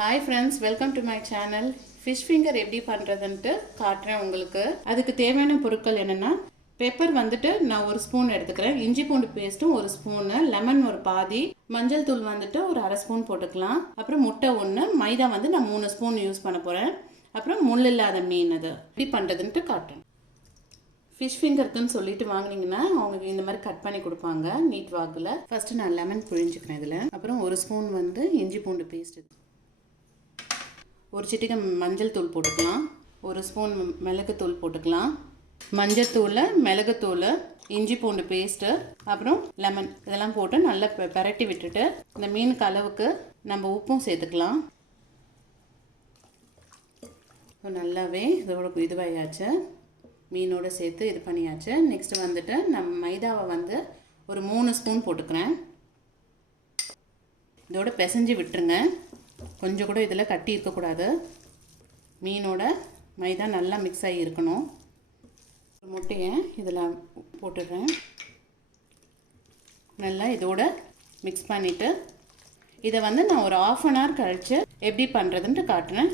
Hi friends, welcome to my channel. Fish finger எப்படி பண்றதுன்னு காட்றேன் உங்களுக்கு. அதுக்கு தேவையான பொருட்கள் என்னன்னா பெப்பர் வந்துட்டு நான் ஒரு ஸ்பூன் எடுத்துக்கிறேன். இஞ்சி பூண்டு பேஸ்ட்டும் ஒரு ஸ்பூன், லெமன் ஒரு பாதி, மஞ்சள் தூள் வந்துட்டு ஒரு அரை ஸ்பூன் போட்டுக்கலாம். அப்புறம் முட்டை ஒன்று, மைதா வந்து நான் 3 ஸ்பூன் யூஸ் பண்ண போறேன். அப்புறம் முள் இல்லாத மீன் அது எப்படி பண்றதுன்னு காட்டுறேன். ஃபிஷ் ஃபிங்கருக்குன்னு சொல்லிட்டு வாங்கினீங்கன்னா அவங்க இந்த மாதிரி கட் பண்ணி கொடுப்பாங்க நீட் வாக்கில். ஃபர்ஸ்ட் நான் லெமன் புழிஞ்சுக்கிறேன் இதில். அப்புறம் ஒரு ஸ்பூன் வந்து இஞ்சி பூண்டு பேஸ்ட், ஒரு சிட்டிகை மஞ்சள் தூள் போட்டுக்கலாம், ஒரு ஸ்பூன் மிளகுத்தூள் போட்டுக்கலாம். மஞ்சள் தூள், மிளகுத்தூள், இஞ்சி பூண்டு பேஸ்ட்டு, அப்புறம் லெமன் இதெல்லாம் போட்டு நல்லா பெரட்டி விட்டுட்டு இந்த மீனுக்கு அளவுக்கு நம்ம உப்பும் சேர்த்துக்கலாம். நல்லாவே இதோட இதுவாயாச்சு, மீனோடு சேர்த்து இது பண்ணியாச்சு. நெக்ஸ்ட்டு வந்துட்டு நம்ம மைதாவை வந்து ஒரு 3 ஸ்பூன் போட்டுக்கிறேன். இதோட பிசைஞ்சு விட்டுருங்க. கொஞ்சம் கூட இதில் கட்டி இருக்கக்கூடாது. மீனோட மைதா நல்லா மிக்ஸ் ஆகி இருக்கணும். முட்டையை இதில் போட்டுடுறேன். நல்லா இதோட மிக்ஸ் பண்ணிவிட்டு இதை வந்து நான் ஒரு 1/2 hour கழித்து எப்படி பண்ணுறதுன்ட்டு காட்டுறேன்.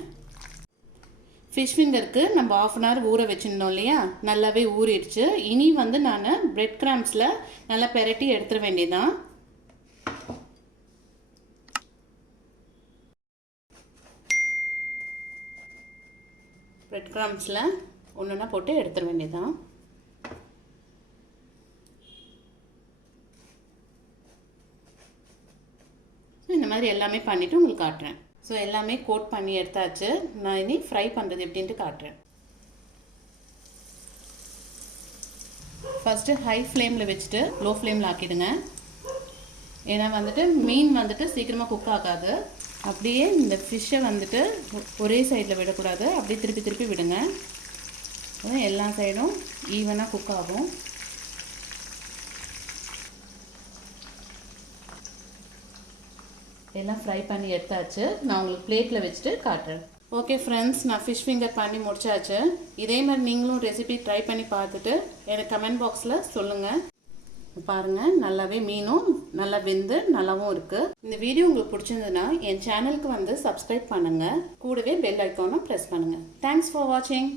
ஃபிஷ் ஃபிங்கருக்கு நம்ம 1/2 hour ஊற வச்சுருந்தோம் இல்லையா, நல்லாவே ஊறிடுச்சு. இனி வந்து நான் பிரெட் கிராம்ஸில் நல்லா பெரட்டி எடுத்துட வேண்டியதான். பிரெட் கிராம்ஸில் ஒன்றுனா போட்டு எடுத்துட வேண்டியதான். இந்த மாதிரி எல்லாமே பண்ணிவிட்டு உங்களுக்கு காட்டுறேன். ஸோ எல்லாமே கோட் பண்ணி எடுத்தாச்சு. நான் இனி ஃப்ரை பண்ணுறது எப்படின்ட்டு காட்டுறேன். ஃபஸ்ட்டு ஹை ஃப்ளேமில் வச்சுட்டு லோ ஃப்ளேமில் ஆக்கிடுங்க. ஏன்னா வந்துட்டு மீன் வந்துட்டு சீக்கிரமாக குக் ஆகாது. அப்படியே இந்த ஃபிஷ்ஷை வந்துட்டு ஒரே சைடில் விடக்கூடாது, அப்படியே திருப்பி திருப்பி விடுங்க. எல்லா சைடும் ஈவனாக குக் ஆகும். எல்லாம் ஃப்ரை பண்ணி எடுத்தாச்சு. நான் உங்களுக்கு பிளேட்டில் வச்சுட்டு காட்டுறேன். ஓகே ஃப்ரெண்ட்ஸ், நான் ஃபிஷ் ஃபிங்கர் பண்ணி முடிச்சாச்சு. இதே மாதிரி நீங்களும் ரெசிபி ட்ரை பண்ணி பார்த்துட்டு எனக்கு கமெண்ட் பாக்ஸில் சொல்லுங்கள். பாருங்கள், நல்லாவே மீனும் நல்லா வெந்து நல்லாவும் இருக்குது. இந்த வீடியோ உங்களுக்கு பிடிச்சிருந்ததுன்னா என் சேனலுக்கு வந்து சப்ஸ்கிரைப் பண்ணுங்கள். கூடவே பெல் ஐக்கானும் ப்ரெஸ் பண்ணுங்கள். தேங்க்ஸ் ஃபார் வாட்சிங்.